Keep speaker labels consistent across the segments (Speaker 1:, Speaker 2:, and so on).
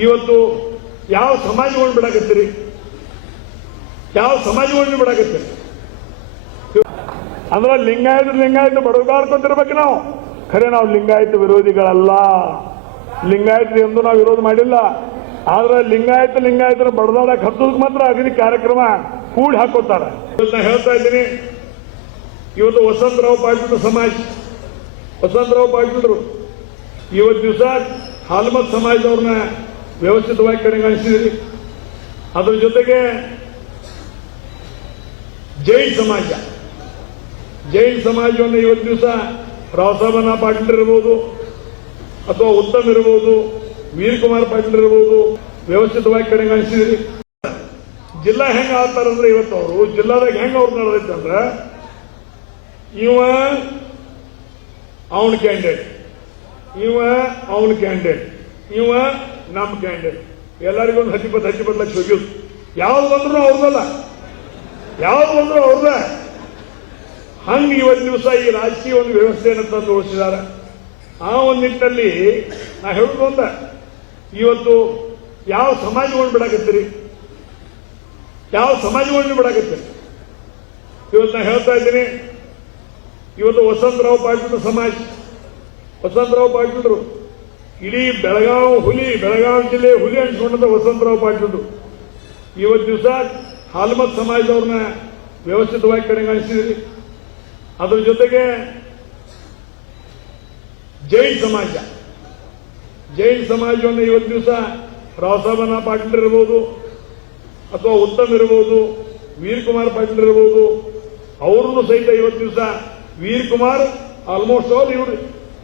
Speaker 1: ಇವತ್ತು ಯಾವ ಸಮಾಜವನ್ನು ಬಿಡಾಕತ್ತೀರಿ ಯಾವ ಸಮಾಜವನ್ನು ಬಿಡಾಕತ್ತೀರಿ ಅಂದ್ರೆ ಲಿಂಗಾಯತ ಲಿಂಗಾಯತ ಬಡಗಾಡ್ಕೊಂತಿರ್ಬೇಕು ನಾವು. ಖರೆ ನಾವು ಲಿಂಗಾಯತ ವಿರೋಧಿಗಳಲ್ಲ. ಲಿಂಗಾಯತ ಎಂದು ನಾವು ವಿರೋಧ ಮಾಡಿಲ್ಲ. ಆದ್ರೆ ಲಿಂಗಾಯತ ಲಿಂಗಾಯತರ ಬಡದಾಡಕ್ ಹತ್ತೋದಕ್ಕೆ ಮಾತ್ರ ಅಗದಿ ಕಾರ್ಯಕ್ರಮ ಕೂಡಿ ಹಾಕೋತಾರೆ. ಹೇಳ್ತಾ ಇದ್ದೀನಿ, ಇವತ್ತು ವಸಂತರಾವ್ ಪಾಟೀಲ್ ಸಮಾಜ, ವಸಂತರಾವ್ ಪಾಟೀಲ್ರು, ಇವತ್ತು ದಿವಸ ಹಾಲ್ಮತ್ ಸಮಾಜದವ್ರನ್ನ ವ್ಯವಸ್ಥಿತವಾಗಿ ಕಡೆಗಣಿಸಿದ್ರಿ ಅದರ ಜೊತೆಗೆ ಜೈನ್ ಸಮಾಜ. ಜೈನ್ ಸಮಾಜವನ್ನು ಇವತ್ತು ದಿವಸ ರಾವಸಾಬನ ಪಾಟೀಲ್ ಇರಬಹುದು ಅಥವಾ ಉತ್ತಮ್ ಇರ್ಬೋದು ವೀರಕುಮಾರ್ ಪಾಟೀಲ್ ಇರ್ಬೋದು, ವ್ಯವಸ್ಥಿತವಾಗಿ ಕಡೆಗಣಿಸಿದ್ರಿ. ಜಿಲ್ಲಾ ಹೆಂಗ ಆಡ್ತಾರಂದ್ರೆ ಇವತ್ತು ಅವರು, ಜಿಲ್ಲಾದಾಗ ಹೆಂಗ ಅವ್ರು ನಡೆದೈತೆ ಅಂದ್ರೆ, ಇವ ಅವನ ಕ್ಯಾಂಡಿಡೇಟ್ ಇವ ಅವನ ಕ್ಯಾಂಡಿಡೇಟ್ ಇವ ನಮ್ಮ ಕ್ಯಾಂಡಿಡೇಟ್ ಎಲ್ಲರಿಗೂ ಒಂದು ಹತ್ತಿಪ್ಪತ್ತು ಹತ್ತಿಪ್ಪತ್ತು ಲಕ್ಷ ಹೋಗ್ಯದು ಯಾವ್ದು ಬಂದ್ರು ಅವ್ರದಲ್ಲ ಯಾವ್ದು ಬಂದ್ರು ಅವ್ರದ ಹಂಗೆ ಇವತ್ತು ದಿವಸ ಈ ರಾಜಕೀಯ ಒಂದು ವ್ಯವಸ್ಥೆಯನ್ನು ತಂದು ಉಳಿಸಿದ್ದಾರೆ. ಆ ಒಂದು ನಿಟ್ಟಿನಲ್ಲಿ ನಾ ಹೇಳುದು ಅಂದ ಇವತ್ತು ಯಾವ ಸಮಾಜವನ್ನು ಬಿಡಾಕತ್ತೀರಿ ಯಾವ ಸಮಾಜವನ್ನು ಬಿಡಾಕತ್ತೀರಿ ಇವತ್ತು ನಾ ಹೇಳ್ತಾ ಇದ್ದೀನಿ, ಇವತ್ತು ವಸಂತರಾವ್ ಪಾಟೀಲ್ ಸಮಾಜ. ವಸಂತರಾವ್ ಪಾಟೀಲ್ರು ಇಡೀ ಬೆಳಗಾವಿ ಹುಲಿ, ಬೆಳಗಾವಿ ಜಿಲ್ಲೆ ಹುಲಿ ಅನ್ಸ್ಕೊಂಡಂತ ವಸಂತರಾವ್ ಪಾಟೀಲ್ ಇವತ್ತು ದಿವಸ ಹಾಲ್ಮತ್ ಸಮಾಜದವ್ರನ್ನ ವ್ಯವಸ್ಥಿತವಾಗಿ ಕಡೆಗಾಣಿಸಿದ್ರಿ ಅದ್ರ ಜೊತೆಗೆ ಜೈನ್ ಸಮಾಜ. ಜೈನ್ ಸಮಾಜವನ್ನು ಇವತ್ತು ದಿವಸ ರಾವಸಾಬನ ಪಾಟೀಲ್ ಇರ್ಬೋದು, ಅಥವಾ ಉತ್ತಮ್ ಇರ್ಬೋದು, ವೀರಕುಮಾರ್ ಪಾಟೀಲ್ ಇರ್ಬೋದು ಅವ್ರನ್ನು ಸಹಿತ ಇವತ್ತು ದಿವಸ ವೀರಕುಮಾರ್ ಆಲ್ಮೋಸ್ಟ್ ಆಲ್ ಇವ್ರು,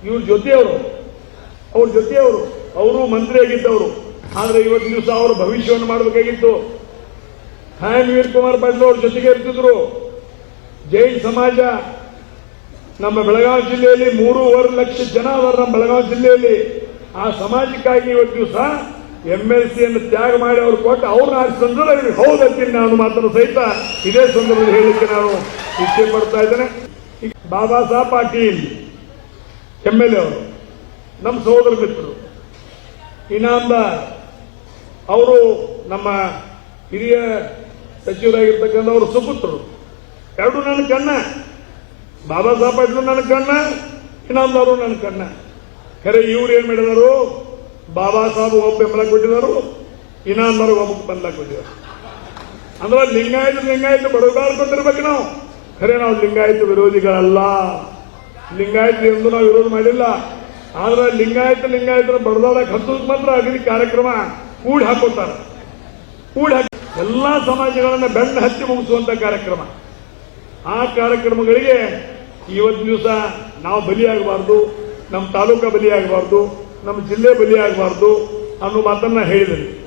Speaker 1: ಇವ್ರ ಜೊತೆಯವರು. ಅವ್ರ ಜೊತೆ ಅವರು ಮಂತ್ರಿ ಆಗಿದ್ದವರು ಆದ್ರೆ ಇವತ್ತು ದಿವಸ ಅವರು ಭವಿಷ್ಯವನ್ನು ಮಾಡಬೇಕಾಗಿತ್ತು. ಹ್ಯಾಂಗ್ ವೀರಕುಮಾರ್ ಪಾಟೀಲ್ ಅವ್ರ ಜೊತೆಗೆ ಇರ್ತಿದ್ರು. ಜೈನ್ ಸಮಾಜ. ನಮ್ಮ ಬೆಳಗಾವಿ ಜಿಲ್ಲೆಯಲ್ಲಿ ಮೂರುವರೆ ಲಕ್ಷ ಜನ ಅವರ ನಮ್ಮ ಬೆಳಗಾವಿ ಜಿಲ್ಲೆಯಲ್ಲಿ. ಆ ಸಮಾಜಕ್ಕಾಗಿ ಇವತ್ತು ದಿವಸ ಎಂ ಎಲ್ ಸಿಯನ್ನು ತ್ಯಾಗ ಮಾಡಿ ಅವ್ರು ಕೊಟ್ಟು ಅವ್ರನ್ನ ಆರಿಸಿದ್ರೆ. ಅವ್ರಿಗೆ ಹೌದಂತೀನಿ ನಾನು ಮಾತ್ರ ಸಹಿತ. ಇದೇ ಸಂದರ್ಭದಲ್ಲಿ ಹೇಳಲಿಕ್ಕೆ ನಾನು ಇಚ್ಛೆ ಪಡ್ತಾ ಇದ್ದೇನೆ. Baba Saheb Patil M L A ಅವರು. ನಮ್ಮ ಸಹೋದರ ಮಿತ್ರರು. ಇನಾಮದಾರ್ ಅವರು ನಮ್ಮ ಹಿರಿಯ ಸಚಿವರಾಗಿರ್ತಕ್ಕಂಥವರು ಸುಪುತ್ರರು. ಎರಡು ನನ್ನ ಕಣ್ಣ. ಬಾಬಾ ಸಾಹೇಬ್ ಪಾಟೀಲ್ ನನ್ನ ಕಣ್ಣ ಅವರು ನನ್ನ ಕಣ್ಣ. ಖರೆ, ಇವ್ರು ಏನ್ ಮಾಡಿದಾರು? ಬಾಬಾ ಸಾಹೇಬ್ ಒಬ್ಬ ಬೆಂಬಲ ಕೊಟ್ಟಿದ್ದಾರೆ ಇನಾಮದಾರು ಒಬ್ಬ ಬೆಂಬಲ ಕೊಟ್ಟಿದ್ದಾರೆ ಅಂದ್ರೆ ಲಿಂಗಾಯತ ಲಿಂಗಾಯತ ಬಡಗಾಡ್ಕೊಂಡಿರ್ಬೇಕು ನಾವು. ಖರೆ, ನಾವು ಲಿಂಗಾಯತ ವಿರೋಧಿಗಳಲ್ಲ. ಲಿಂಗಾಯತ ಎಂದು ನಾವು ವಿರೋಧ ಮಾಡಿಲ್ಲ. ಆದ್ರೆ ಲಿಂಗಾಯತ ಲಿಂಗಾಯತರ ಬಡದಾಡಕ್ ಹತ್ತದಕ್ಕೆ ಮಾತ್ರ ಅಗದಿ ಕಾರ್ಯಕ್ರಮ ಕೂಡಿ ಹಾಕೋತಾರೆ. ಕೂಡಿ ಹಾಕಿ ಎಲ್ಲಾ ಸಮಾಜಗಳನ್ನ ಬೆನ್ನು ಹತ್ತಿ ಮುಗಿಸುವಂತ ಕಾರ್ಯಕ್ರಮ. ಆ ಕಾರ್ಯಕ್ರಮಗಳಿಗೆ ಇವತ್ತು ದಿವಸ ನಾವು ಬಲಿಯಾಗಬಾರ್ದು, ನಮ್ಮ ತಾಲೂಕ ಬಲಿಯಾಗಬಾರ್ದು, ನಮ್ಮ ಜಿಲ್ಲೆ ಬಲಿಯಾಗಬಾರ್ದು ಅನ್ನೋ ಮಾತನ್ನ ಹೇಳಿದ್ದೀನಿ.